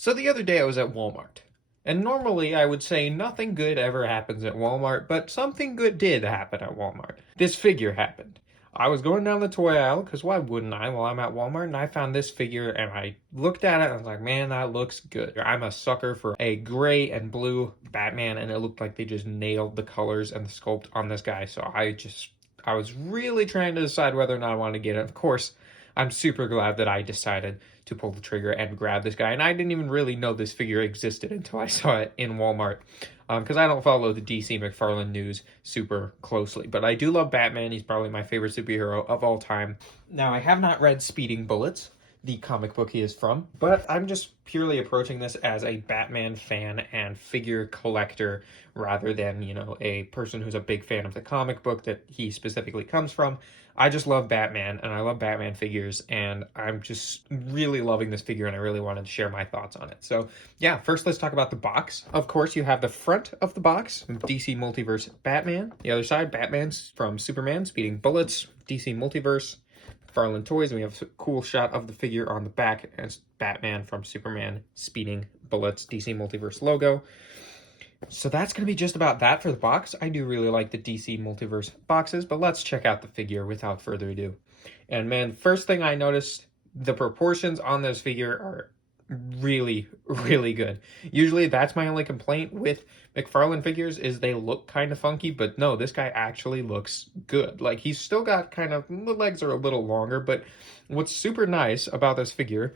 So the other day I was at Walmart, and normally I would say nothing good ever happens at Walmart, but something good did happen at Walmart. This figure happened. I was going down the toy aisle, because why wouldn't I while I'm at Walmart, and I found this figure, and I looked at it, and I was like, man, that looks good. I'm a sucker for a gray and blue Batman, and it looked like they just nailed the colors and the sculpt on this guy, so I was really trying to decide whether or not I wanted to get it. Of course, I'm super glad that I decided to pull the trigger and grab this guy. And I didn't even really know this figure existed until I saw it in Walmart. Because I don't follow the DC McFarlane news super closely. But I do love Batman. He's probably my favorite superhero of all time. Now, I have not read Speeding Bullets, the comic book he is from, but I'm just purely approaching this as a Batman fan and figure collector rather than, a person who's a big fan of the comic book that he specifically comes from. I just love Batman and I love Batman figures, and I'm just really loving this figure and I really wanted to share my thoughts on it. So yeah, first let's talk about the box. Of course, you have the front of the box, DC Multiverse Batman. The other side, Batman's from Superman, Speeding Bullets, DC Multiverse, McFarlane Toys, and we have a cool shot of the figure on the back as Batman from Superman, Speeding Bullets, DC Multiverse logo. So that's going to be just about that for the box. I do really like the DC Multiverse boxes, but let's check out the figure without further ado. And man, first thing I noticed, the proportions on this figure are really, really good. Usually that's my only complaint with McFarlane figures is they look kind of funky, but no, this guy actually looks good. Like, he's still got kind of, the legs are a little longer, but what's super nice about this figure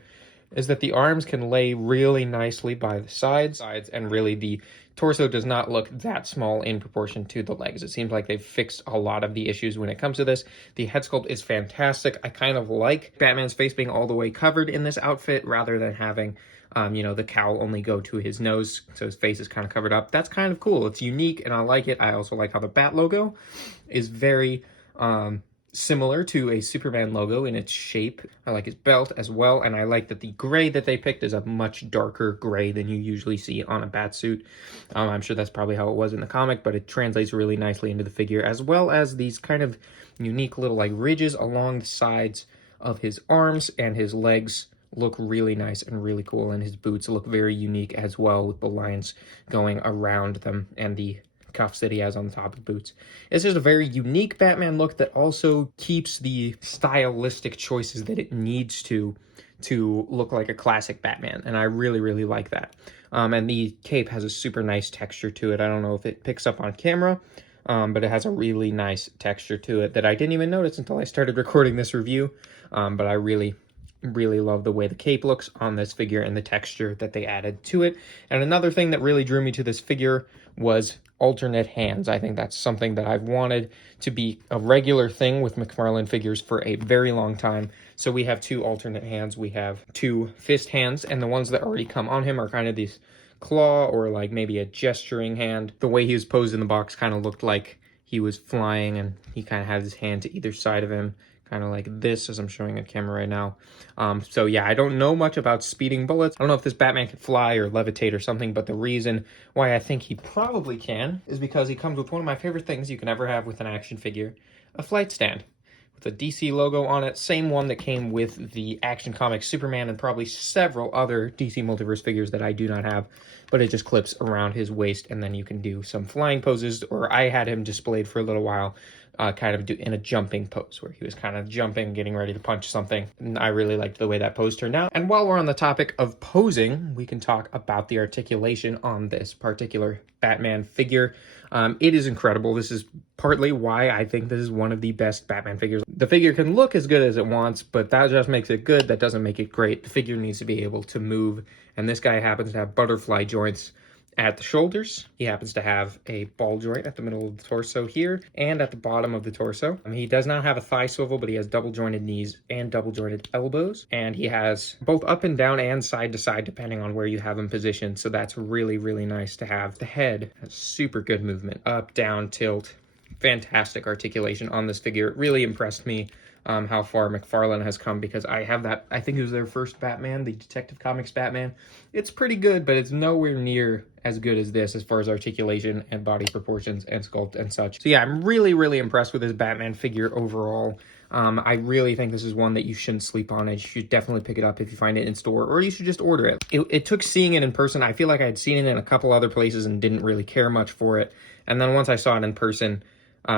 is that the arms can lay really nicely by the sides, and really the torso does not look that small in proportion to the legs. It seems like they've fixed a lot of the issues when it comes to this. The head sculpt is fantastic. I kind of like Batman's face being all the way covered in this outfit rather than having, the cowl only go to his nose, so his face is kind of covered up. That's kind of cool. It's unique, and I like it. I also like how the Bat logo is very, similar to a Superman logo in its shape. I like his belt as well, and I like that the gray that they picked is a much darker gray than you usually see on a bat suit. I'm sure that's probably how it was in the comic, but it translates really nicely into the figure, as well as these kind of unique little like ridges along the sides of his arms, and his legs look really nice and really cool, and his boots look very unique as well with the lines going around them and the cuffs that he has on the top of the boots. It's just a very unique Batman look that also keeps the stylistic choices that it needs to look like a classic Batman, and I really, really like that. And the cape has a super nice texture to it. I don't know if it picks up on camera, but it has a really nice texture to it that I didn't even notice until I started recording this review. But I really love the way the cape looks on this figure and the texture that they added to it. And another thing that really drew me to this figure was alternate hands. I think that's something that I've wanted to be a regular thing with McFarlane figures for a very long time. So we have two alternate hands. We have two fist hands, and the ones that already come on him are kind of these claw or like maybe a gesturing hand. The way he was posed in the box kind of looked like he was flying, and he kind of had his hand to either side of him, kind of like this, as I'm showing on camera right now. So yeah, I don't know much about Speeding Bullets. I don't know if this Batman can fly or levitate or something, but the reason why I think he probably can is because he comes with one of my favorite things you can ever have with an action figure, a flight stand with a DC logo on it. Same one that came with the Action Comics Superman and probably several other DC Multiverse figures that I do not have, but it just clips around his waist, and then you can do some flying poses, or I had him displayed for a little while kind of in a jumping pose where he was kind of jumping, getting ready to punch something. And I really liked the way that pose turned out. And while we're on the topic of posing, we can talk about the articulation on this particular Batman figure. It is incredible. This is partly why I think this is one of the best Batman figures. The figure can look as good as it wants, but that just makes it good. That doesn't make it great. The figure needs to be able to move, and this guy happens to have butterfly joints at the shoulders. He happens to have a ball joint at the middle of the torso here and at the bottom of the torso. He does not have a thigh swivel, but he has double jointed knees and double jointed elbows. And he has both up and down and side to side, depending on where you have him positioned. So that's really, really nice to have. The head has super good movement, up, down, tilt. Fantastic articulation on this figure. It really impressed me how far McFarlane has come, because I have that, I think it was their first Batman, the Detective Comics Batman. It's pretty good, but it's nowhere near as good as this as far as articulation and body proportions and sculpt and such. So yeah, I'm really, really impressed with this Batman figure overall. I really think this is one that you shouldn't sleep on. You should definitely pick it up if you find it in store, or you should just order it. It took seeing it in person. I feel like I had seen it in a couple other places and didn't really care much for it. And then once I saw it in person,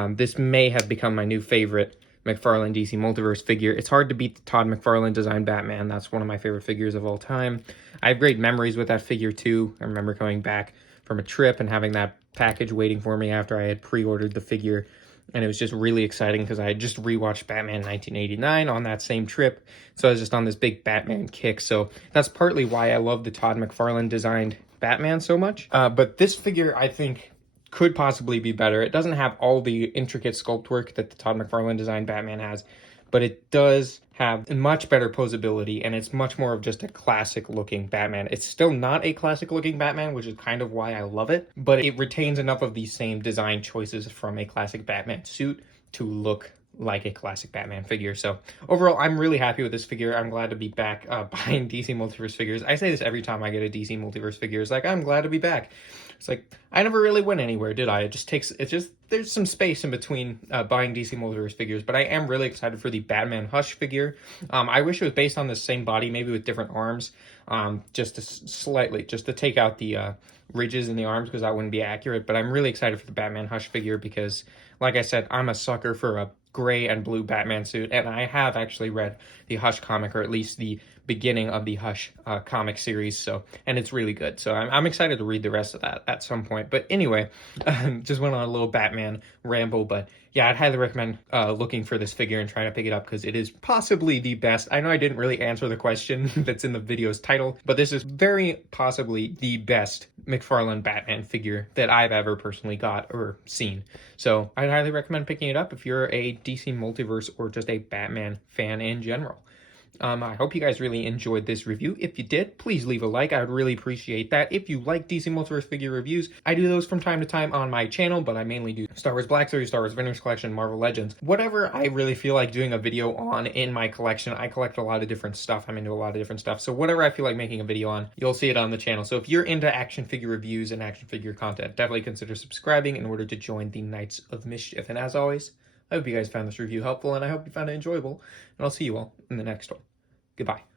this may have become my new favorite McFarlane DC Multiverse figure. It's hard to beat the Todd McFarlane designed Batman. That's one of my favorite figures of all time. I have great memories with that figure too. I remember coming back from a trip and having that package waiting for me after I had pre-ordered the figure. And it was just really exciting because I had just rewatched Batman 1989 on that same trip. So I was just on this big Batman kick. So that's partly why I love the Todd McFarlane designed Batman so much. But this figure, I think, could possibly be better. It doesn't have all the intricate sculpt work that the Todd McFarlane designed Batman has, but it does have much better posability, and it's much more of just a classic looking Batman. It's still not a classic looking Batman, which is kind of why I love it, but it retains enough of these same design choices from a classic Batman suit to look like a classic Batman figure. So overall, I'm really happy with this figure. I'm glad to be back buying DC Multiverse figures. I say this every time I get a DC Multiverse figure. It's like, I'm glad to be back. It's like, I never really went anywhere, did I? There's some space in between buying DC Multiverse figures, but I am really excited for the Batman Hush figure. I wish it was based on the same body, maybe with different arms, just to take out the ridges in the arms, because that wouldn't be accurate. But I'm really excited for the Batman Hush figure because, like I said, I'm a sucker for a gray and blue Batman suit, and I have actually read the Hush comic, or at least the beginning of the Hush comic series, and it's really good. So I'm excited to read the rest of that at some point. But anyway, just went on a little Batman ramble, but yeah, I'd highly recommend looking for this figure and trying to pick it up because it is possibly the best. I know I didn't really answer the question that's in the video's title, but this is very possibly the best McFarlane Batman figure that I've ever personally got or seen. So I'd highly recommend picking it up if you're a DC Multiverse or just a Batman fan in general. I hope you guys really enjoyed this review. If you did, please leave a like. I would really appreciate that. If you like DC Multiverse figure reviews, I do those from time to time on my channel, but I mainly do Star Wars Black Series, Star Wars Vintage Collection, Marvel Legends. Whatever I really feel like doing a video on in my collection. I collect a lot of different stuff. I'm into a lot of different stuff. So whatever I feel like making a video on, you'll see it on the channel. So if you're into action figure reviews and action figure content, definitely consider subscribing in order to join the Knights of Mischief. And as always, I hope you guys found this review helpful, and I hope you found it enjoyable. And I'll see you all in the next one. Goodbye.